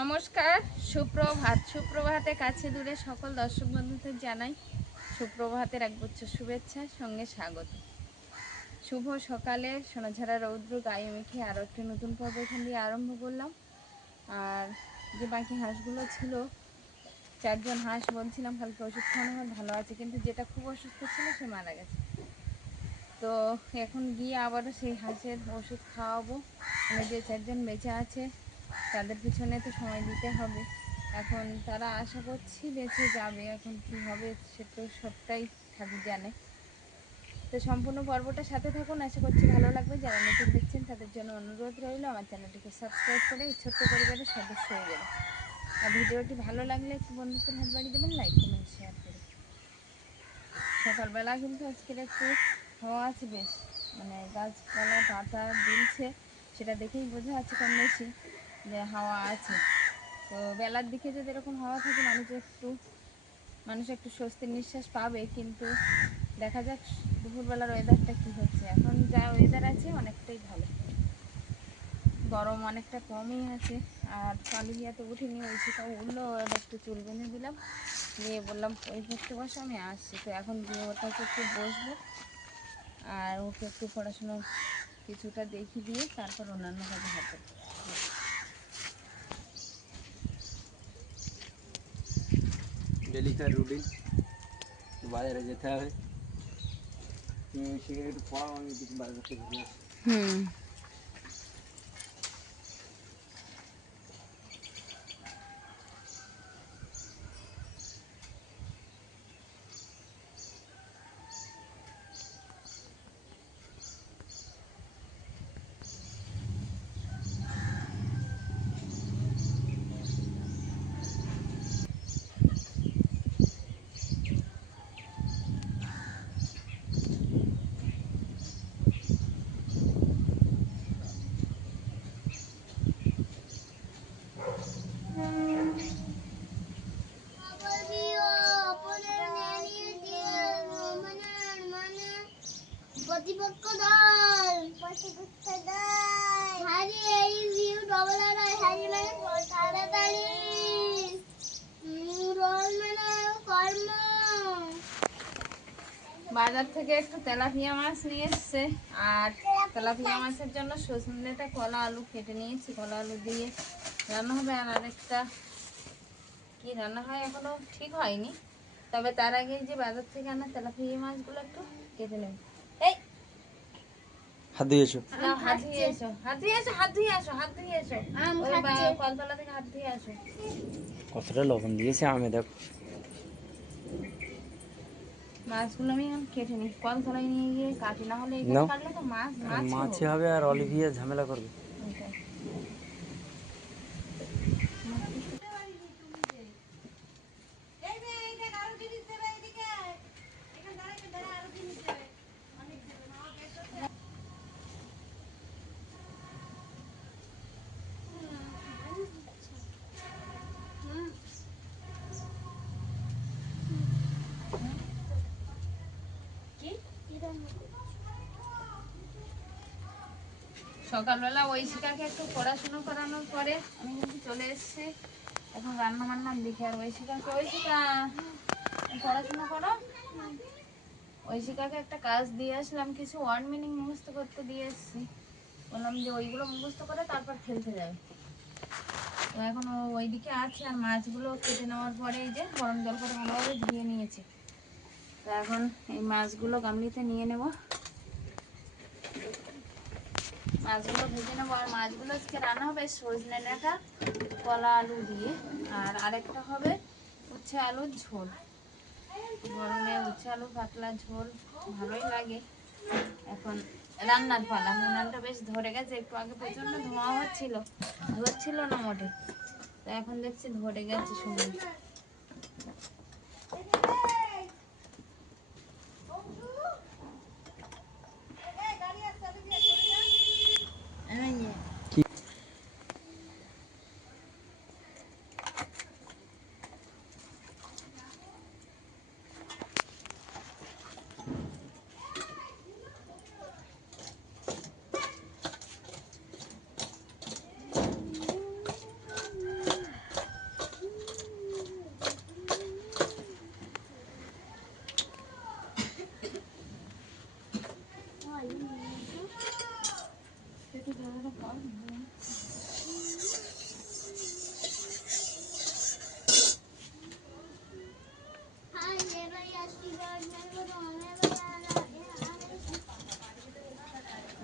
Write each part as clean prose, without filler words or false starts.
নমস্কার, সুপ্রভাতে কাছে দূরে সকল দর্শক বন্ধুদের জানাই সুপ্রভাতের একগুচ্ছ শুভেচ্ছা, সঙ্গে স্বাগত। শুভ সকালে সোনাঝাড়া রৌদ্র গায়ে মেখে আরও একটি নতুন পর্ব এখান দিয়ে আরম্ভ করলাম। আর যে বাকি হাঁসগুলো ছিল, 4জন হাঁস বলছিলাম কালকে ওষুধ খাওয়ানো আমার ভালো আছে, কিন্তু যেটা খুব অসুস্থ ছিল সে মারা গেছে। তো এখন গিয়ে আবারও সেই হাঁসের ওষুধ খাওয়াবো। মানে যে 4জন বেঁচে আছে তাদের পিছনে তো সময় দিতে হবে। এখন তারা আশা করছি বেঁচে যাবে, এখন কি হবে সে তো সবটাই ঠাকুর জানে। তো সম্পূর্ণ পর্বটার সাথে থাকুন, আশা করছি ভালো লাগবে। যারা নতুন দেখছেন তাদের জন্য অনুরোধ রইল আমার চ্যানেলটিকে সাবস্ক্রাইব করে এই ছোট্ট পরিবারের সদস্য হয়ে যাবে। আর ভিডিওটি ভালো লাগলে একটু বন্ধুত্বের হাত বাড়িয়ে দেবেন, লাইক কমেন্ট শেয়ার করে। সকালবেলা কিন্তু আজকের একটু হাওয়া আছে বেশ, মানে গাছপালা পাতা দুলছে, সেটা দেখেই বোঝা যাচ্ছে কম বেশি যে হাওয়া আছে। তো বেলার দিকে যদি এরকম হাওয়া থাকে মানুষ একটু স্বস্তির নিঃশ্বাস পাবে, কিন্তু দেখা যাক দুপুরবেলার ওয়েদারটা কী হচ্ছে। এখন যা ওয়েদার আছে অনেকটাই ভালো, গরম অনেকটা কমই আছে। আর কালিয়া তো উঠিনি, ওইটা উঠলো, একটু চুল বেঁধে দিলাম, দিয়ে বললাম ওই পড়তে বসে আমি আসছি। তো এখন গিয়ে ওর কাছে একটু বসবো আর ওকে একটু পড়াশুনো কিছুটা দেখিয়ে দিয়ে তারপর অন্যান্য কাজে হাত দেবো। ডেলিকার রুটিন বাজারে যেতে হবে, সেখানে একটু পড়াও, আমি কিছু বাজার থেকে ঘুরে আসি। প্রতিপক্ষ দল হ্যারি এই ভিউ ডবল আর হ্যারি মানে তাড়াতাড়ি রোল মানে কর্ম। বাজার থেকে একটু তেলাপিয়া মাছ নিয়ে এসছে, আর তেলাপিয়া মাছের জন্য সজনেটা কলা আলু কেটে নিয়েছি, কলা আলু দিয়ে রান্না হবে। আর আরেকটা কি রান্না হয় এখনো ঠিক হয়নি, তবে তার আগে যে বাজার থেকে আনা তেলাপিয়া মাছগুলো একটু কেটে নেব। এই হাত দিয়ে এসো, হাত ধুয়ে এসো, হাত ধুয়ে এসো, হাত ধুয়ে আসো, হাত ধুয়ে এসো, ওই কলতলা থেকে হাত ধুয়ে আসো। কতটা লবণ দিয়েছে আমি দেখো। মাছগুলো আমি কেটে নিই, কলতলায় নিয়ে গিয়ে কাটি, না হলে এখানে নাও, কাটলে তো মাছে হবে আর অলিভিয়া ঝামেলা করবে। ওইটাই। সকালবেলা ঐশিকাকে একটু পড়াশুনো করানোর পরে আমি কিন্তু চলে এসেছি এখন রান্না বান্নার দিকে। আর ঐশিকা পড়াশোনা করো। ঐশিকাকে একটা কাজ দিয়ে আসলাম, কিছু ওয়ার্ড মিনিং মুখস্থ করতে দিয়ে এসেছি, বললাম যে ওইগুলো মুখস্থ করে তারপর খেলতে যাবে। তো এখন ও ওইদিকে আছে। আর মাছগুলো কেটে নেওয়ার পরে এই যে গরম জল করে ভালোভাবে ধুয়ে নিয়েছি। তো এখন এই মাছগুলো গামলিতে নিয়ে নেব, মাছগুলো ভেজে নেবো। আর মাছগুলো আজকে রান্না হবে সজনে ডাঁটা কলা আলু দিয়ে, আর আরেকটা হবে উচ্ছে আলুর ঝোল। গরমে উচ্ছে আলু পাতলা ঝোল ভালোই লাগে। এখন রান্নার পালা, উনানটা বেশ ধরে গেছে, একটু আগে প্রচণ্ড ধোঁয়া ধরছিল না মোটে, তো এখন দেখছি ধরে গেছে শুনে।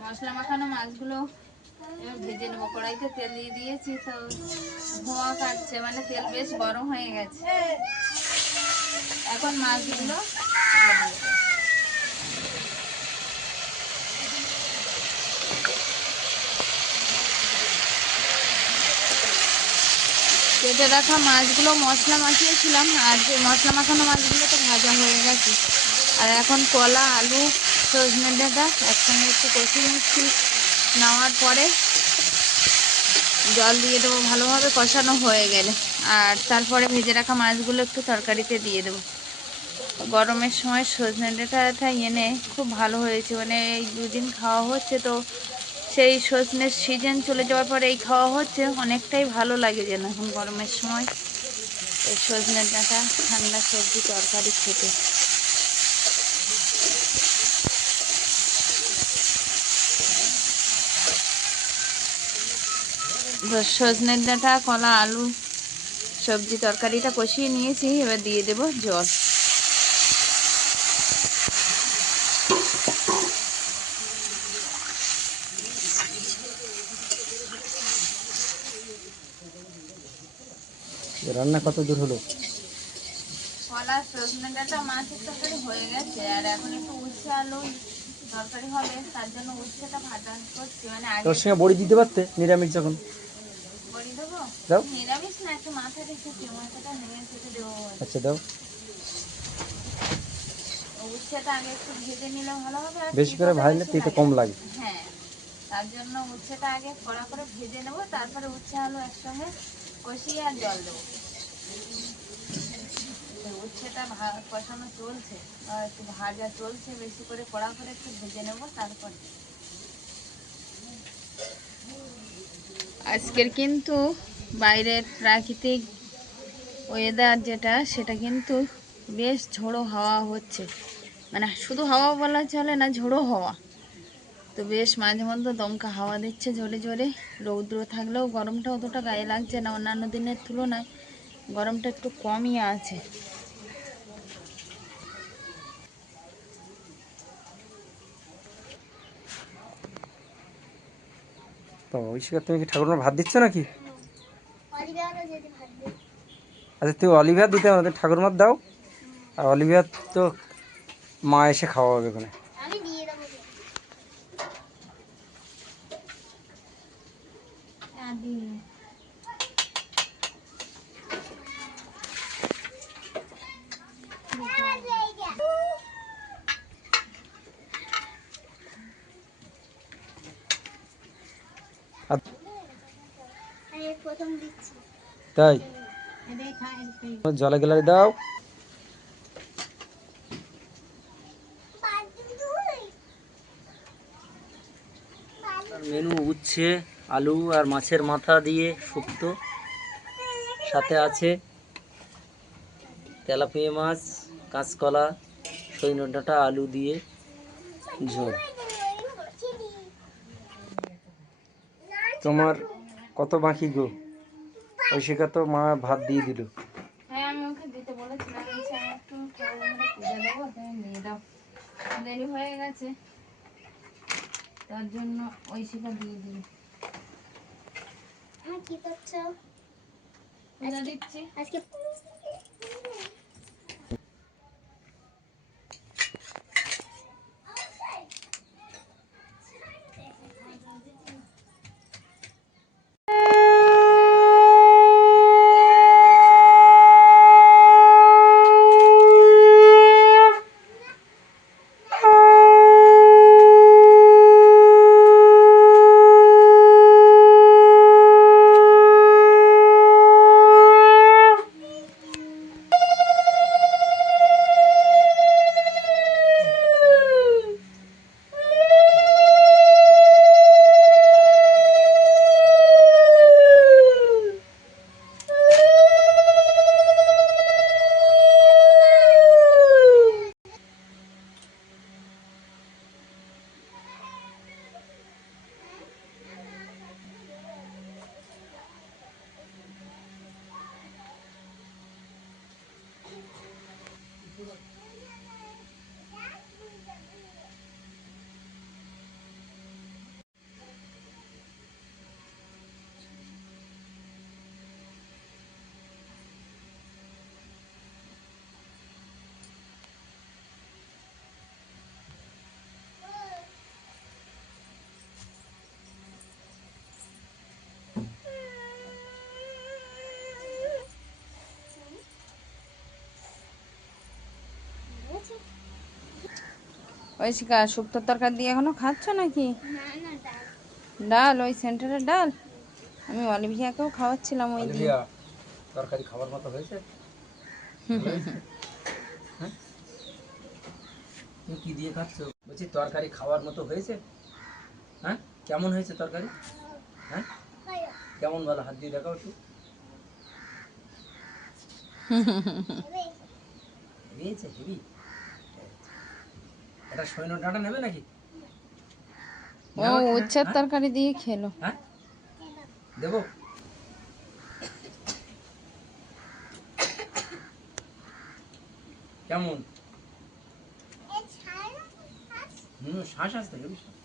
মশলা মাখানো মাছগুলো এবার ভেজে নেবো। কড়াইতে তেল দিয়ে দিয়েছি, তো ধোঁয়া কাটছে, মানে তেল বেশ গরম হয়ে গেছে। এখন মাছগুলো কেটে রাখা মাছগুলো মশলা মাখিয়েছিলাম, আর যে মশলা মাখানো মাছগুলো তো ভাজা হয়ে গেছে। আর এখন কলা, আলু, সজনে ডাঁটা একসঙ্গে একটু কষিয়ে নিচ্ছি। নেওয়ার পরে জল দিয়ে দেবো ভালোভাবে কষানো হয়ে গেলে, আর তারপরে ভেজে রাখা মাছগুলো একটু তরকারিতে দিয়ে দেবো। গরমের সময় সজনে ডাঁটাটা এনে খুব ভালো হয়েছে, মানে এই দুদিন খাওয়া হচ্ছে, তো সেই সজনের সিজন চলে যাওয়ার পরে এই খাওয়া হচ্ছে, অনেকটাই ভালো লাগে যেন এখন গরমের সময় এই সজনে ডাঁটা ঠান্ডা সবজি তরকারি খেতে। সজনে ডাঁটা, কলা, আলু সবজি তরকারিটা কষিয়ে নিয়েছি, এবার দিয়ে দেব জল। রান্না কত দূর হলো? কলা, সজনে ডাঁটা, মাছের তরকারি হয়ে গেছে, আর এখন একটু উচ্ছে আলু তরকারি হবে, তার জন্য উচ্ছেটা ভাজা করছি। মানে আগে তোর সঙ্গে বড়ি দিতে পারতে, নিরামিষ যখন। বড়ি দেবো? দাও। নিরামিষ না, একটু মাথা রেখেছি, মাথাটা ভেঙে কেটে দেবো বলে। আচ্ছা দাও। উচ্ছেটা আগে একটু ভেজে নিলে ভালো হবে, আর বেশি করে তিতটা ভাজলে বেশি তেতে লাগে। কম লাগে। হ্যাঁ, তার জন্য উচ্ছেটা আগে কড়া করে ভেজে নেবো, তারপরে উচ্ছে আলু একসঙ্গে কষিয়ে আর জল দেবো। তো উচ্ছেটা কষানো চলছে, আর একটু ভাজা চলছে, বেশি করে কড়া করে একটু ভেজে নেবো তারপরে। আজকের কিন্তু বাইরের প্রাকৃতিক ওয়েদার যেটা, সেটা কিন্তু বেশ ঝোড়ো হাওয়া হচ্ছে, মানে শুধু হাওয়া বলা চলে না, ঝোড়ো হাওয়া। তো বেশ মাঝে মধ্যে দমকা হাওয়া দিচ্ছে জোরে জোরে। রৌদ্র থাকলেও গরমটা অতটা গায়ে লাগছে না, অন্যান্য দিনের তুলনায় গরমটা একটু কমই আছে। তো ঐশিকা, তুমি কি ঠাকুরমার ভাত দিচ্ছ নাকি? আচ্ছা, তুমি অলিভিয়া দিতে আমাদের ঠাকুরমার দাও, আর অলিভিয়া তো মা এসে খাওয়াবে ওখানে। আমি দিয়ে দেবো। আমি প্রথম দিচ্ছি। তাই জলে গেলারি দাও। মেনু উচ্ছে, আলু আর মাছের মাথা দিয়ে শুক্তো, সাথে আছে তেলাপিয়া মাছ, কাঁচকলা, সজনে ডাঁটা, আলু দিয়ে ঝোল। তোমার কত বাকি গো? ঐশিকা তো মা ভাত দিয়ে দিল। হ্যাঁ, আমি ওকে দিতে বলেছিলাম, বলছি আমি একটু ঠাকুরঘরে পুজো দেবো, তুমি নিয়ে দাও। দেরি হয়ে গেছে, তার জন্য ঐশিকা দিয়ে দিই। আমার কি করছো? পূজা দিচ্ছি। আজকে ঐশিকা শুক্তোর তরকারি দিয়ে এখনো খাচ্ছ নাকি? না না ডাল। ডাল, ওই সেন্টারের ডাল? আমি অলিভিয়াকেও খাওয়াচ্ছিলাম ওই দিন। অলিভিয়া তরকারি খাবার মতো হয়েছে? ভালো হয়েছে? হ্যাঁ তুমি কি দিয়ে খাচ্ছ? বলছি তরকারি খাওয়ার মতো হয়েছে? হ্যাঁ কেমন হয়েছে তরকারি? হ্যাঁ খাইও। কেমন ভালো, হাত দিয়ে দেখাও একটু। এবে হয়েছে হেভি। এটা সৈন্য ডাঁটা নেবে নাকি? ও নেওয়া কি না? উচ্ছের হ্যাঁ? তরকারি দিয়ে খেলো। হ্যাঁ দেবো? কেমন? এই ছাড়া আস। শ্বাস আসতে হেভি শ্বাস।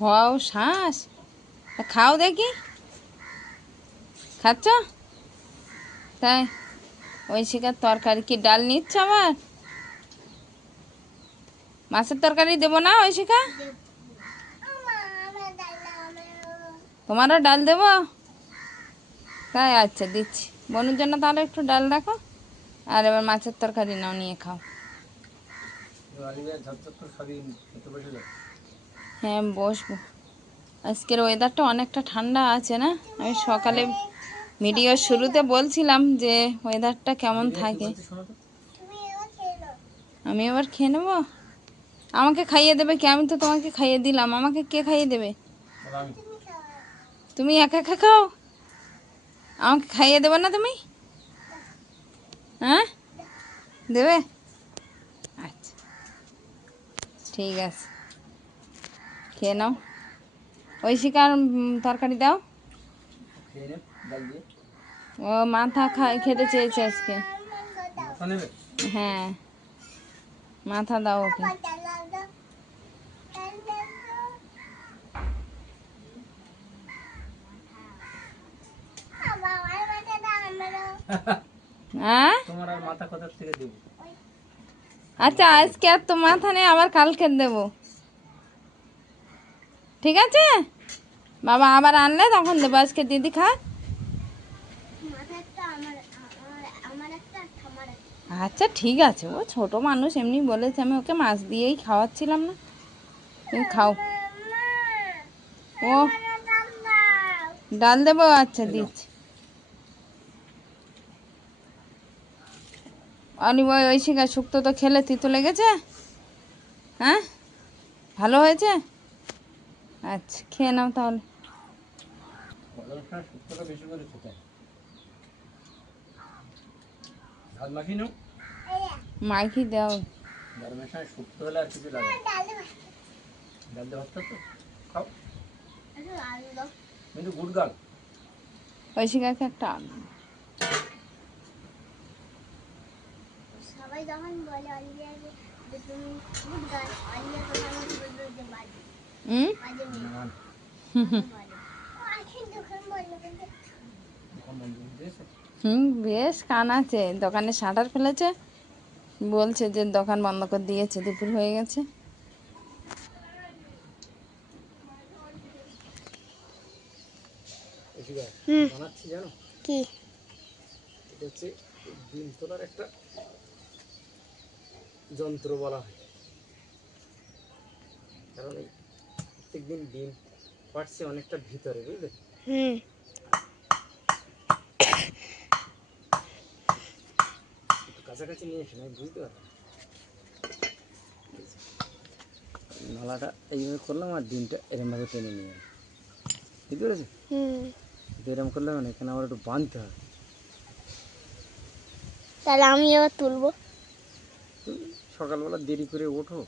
হও শ্বাস, তা খাও দেখি, খাচ্ছ? তাই ঐশিকার তরকারি কি ডাল নিচ্ছ আবার? মাছের তরকারি দেবো না ঐশিকা? আমার ডাল দাও, আমার। তোমারও ডাল দেবো? তাই আচ্ছা দিচ্ছি। বনুর জন্য তাহলে একটু ডাল রাখো, আর এবার মাছের তরকারি নাও, নিয়ে খাও। অলিভিয়া ঝরঝর তো সবই খেতে বসে যাবে। হ্যাঁ বসবো। আজকের ওয়েদারটা অনেকটা ঠান্ডা আছে না? আমি সকালে ভিডিওর শুরুতে বলছিলাম যে ওয়েদারটা কেমন অলিভিয়া কি থাকে। তুমি বলছে শোনো তো? এবার খেয়ে নাও। আমি এবার খেয়ে নেবো? আমাকে খাইয়ে দেবে কে? আমি তো তোমাকে খাইয়ে দিলাম, আমাকে কে খাইয়ে দেবে? বলো আমি। তুমি খাও। তুমি একা একা খাও, আমাকে খাইয়ে দেবে না তুমি? হ্যাঁ দেবে? আচ্ছা ঠিক আছে, খেয়ে নাও। ঐশিকার তরকারি দাও। খেয়ে নে ডাল দিয়ে। ও মাথা খেতে চেয়েছে আজকে। আমার দাও। মাথা নেবে? হ্যাঁ মাথা দাও ওকে। আমার ডাল দাও, দাও। ডাল দাও, দাও। আমার মাথা দাও, আমারও। হ্যাঁ তোমার আর মাথা কোথা থেকে দেবো? আচ্ছা আজকে আর তো মাথা নেই, আবার কালকে দেবো, ঠিক আছে? বাবা আবার আনলে তখন দেবো, আজকে দিদি খা। মাথা একটা আমার একটা আর ঠাম্মার একটা। আচ্ছা ঠিক আছে, ও ছোট মানুষ এমনি বলেছে, আমি ওকে মাছ দিয়েই খাওয়াচ্ছিলাম না, তুমি খাও। ও আমার ডাল দাও। ডাল দেবো, আচ্ছা দিচ্ছি। অনিব ঐশিকা শুক্তো তো খেলে তিতো লেগেছে? হ্যাঁ ভালো হয়েছে? আচ্ছা খেয়ে নাও তাহলে। গরম সময় শুক্তোটা বেশি করে খেতে হয়। ভাত মাখিয়ে নাও। এই যে, মাইকি দাও। গরমের সময় শুক্তো হলে আর কিছু লাগে না। ডাল দাও। ডাল দিয়ে ভাত খাচ্ছ? খাও। একটু আলু দাও। কিন্তু গুড গার্ল। ঐশিকাকে একটা আলু। সবাই যখন বলে অলিভিয়াকে যে তুমি গুড গার্ল, অলিভিয়া তখন বলবে যে বাজে বাজে মেয়ে না, বলে। ও এখন যখন বললো কিন্তু এখন বন্ধু দিয়েছে। বেশ কান আছে, দোকানে শাটার ফেলেছে, বলছে যে দোকান বন্ধ করে দিয়েছে, দুপুর হয়ে গেছে। বানাচ্ছি জানো, কি এটা হচ্ছে ডিম তোলার একটা যন্ত্র বলা হয়। কারণ এই প্রত্যেকদিন ডিম পাড়ছে অনেকটা ভিতরে, বুঝলে? হুম একটু কাছাকাছি নিয়ে এসে আমি বুঝতে পারলাম। নালাটা এইভাবে করলাম আর ডিমটা এরমভাবে টেনে নিয়ে এলাম, বুঝতে পেরেছি? হুম কিন্তু এরম করলে মানে এখানে আবার একটু বাঁধতে হবে। তাহলে আমি এবার তুলবো। তুমি সকালবেলা দেরি করে ওঠো,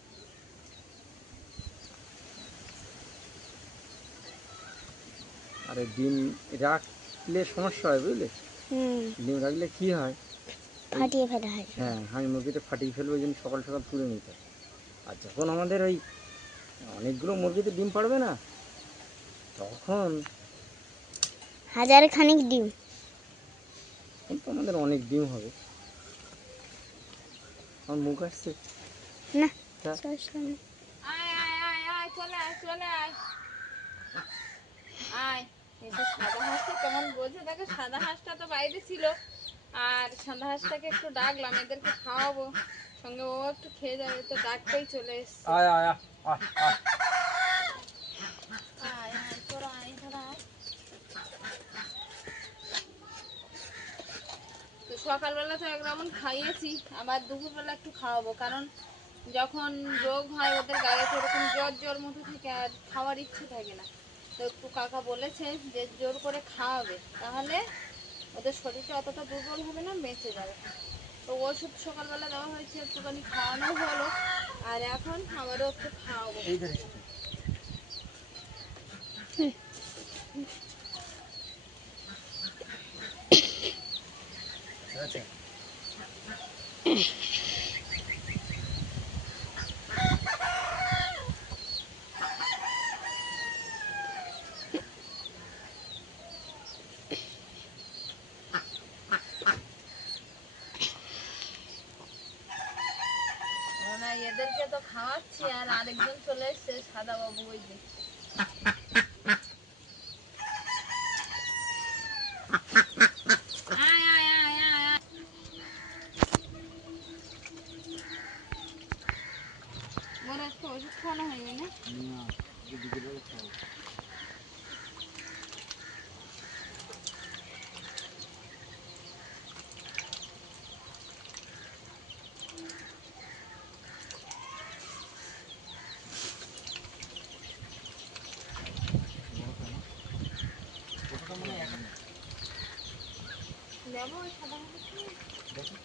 আর এই ডিম রাখলে সমস্যা হয়, বুঝলে? হুম ডিম রাখলে কী হয়, ফাটিয়ে ফেলা হয়। হ্যাঁ হাঁড়ি মুরগিটা ফাটিয়ে ফেলবে, ওই জন্য সকাল সকাল তুলে নিতে হয়। আর যখন আমাদের ওই অনেকগুলো মুরগিতে ডিম পাড়বে না, তখন হাজার খানিক ডিম। কিন্তু আমাদের অনেক ডিম হবে। আমার মুখ আসছে। না তা আয় আয় আয় আয় চলে আয় চলে আয় আয়। এসে সাদা হাঁসটা কেমন বলছে দেখো, সাদা হাঁসটা তো বাইরে ছিল, আর সাদা হাঁসটাকে একটু ডাকলাম, এদেরকে খাওয়াবো, সঙ্গে ও একটু খেয়ে যাবে, তো ডাকতেই চলে এসছে। আয় আয় আয় আয় আয়। আয় আয় তোরা আয়, তোরা আয়। তো সকালবেলা তো একরকম খাইয়েছি, আবার দুপুরবেলা একটু খাওয়াবো, কারণ যখন রোগ হয় ওদের গায়ে তো এরকম জ্বর জ্বর মতো থাকে আর খাওয়ার ইচ্ছে থাকে না। তো একটু কাকা বলেছে যে জোর করে খাওয়াবে, তাহলে ওদের শরীরটা অতটা দুর্বল হবে না, বেঁচে যাবে। তো ওষুধ সকালবেলা দেওয়া হয়েছে, একটুখানি খাওয়ানো হলো, আর এখন আবারও একটু খাওয়াবো। এই ধরে এসো। আচ্ছা না, এদেরকে তো খাওয়াচ্ছি, আর আরেকজন চলে এসছে, সাদা বাবু, ওই যে। আয় আয় আয় আয় আয়। ওর আজকে ওষুধ খাওয়ানো হয়নি না? না, বিকেলবেলা খাও। ওটা মনে হয় এখন দেবো ওই সাদা বাবুকে? দেখো।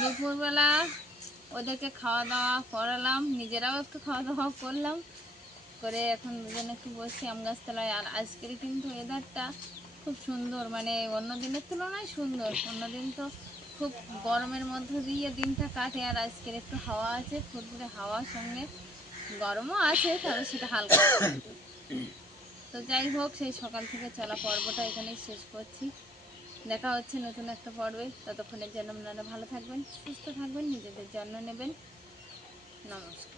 দুপুরবেলা ওদেরকে খাওয়া দাওয়া করালাম, নিজেরাও একটু খাওয়া দাওয়া করলাম, করে এখন দুজনে একটু বসছি আম গাছতলায়। আর আজকের কিন্তু ওয়েদারটা খুব সুন্দর, মানে অন্য দিনের তুলনায় সুন্দর। অন্য দিন তো খুব গরমের মধ্য দিয়ে দিনটা কাটে, আর আজকের একটু হাওয়া আছে, ফুরফুরে হাওয়ার সঙ্গে গরমও আছে, তবে সেটা হালকা। তো যাই হোক, সেই সকাল থেকে চলা পর্বটা এখানেই শেষ করছি। দেখা হচ্ছে নতুন একটা পর্বে। ততক্ষণের জন্য আপনারা ভালো থাকবেন, সুস্থ থাকবেন, নিজেদের যত্ন নেবেন। নমস্কার।